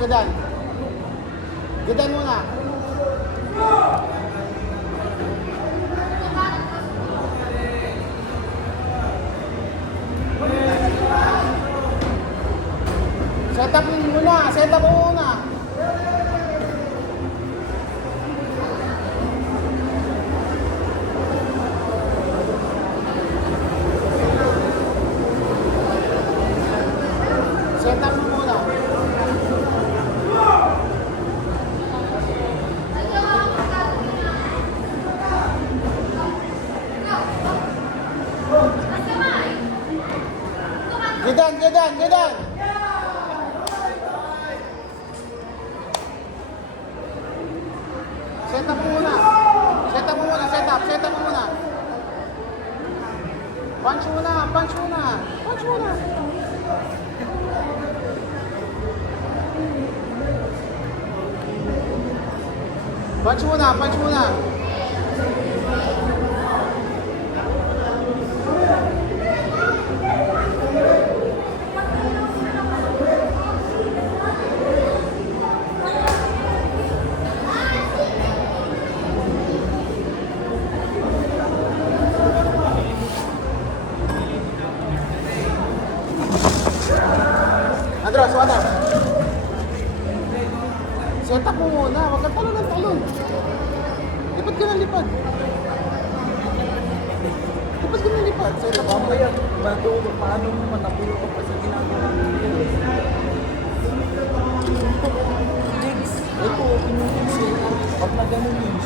gadan. Gadan muna. Set up muna, set up muna. Set up mo muna. Gadan, gadan, gadan. Set up mo muna. Set up mo muna, set up mo muna. Punch muna, punch muna. Punch muna. Punch muna, punch muna. Andros, wala. Set up mo muna, huwag kang talon ng talon. Lipat ka ng lipat. Lipat ka ng lipat. Set up mo muna. Bago paano mo matapulo ka pa sa ginagawa mo? Legs. Ito, pinutin mo. Pag na ganun yun,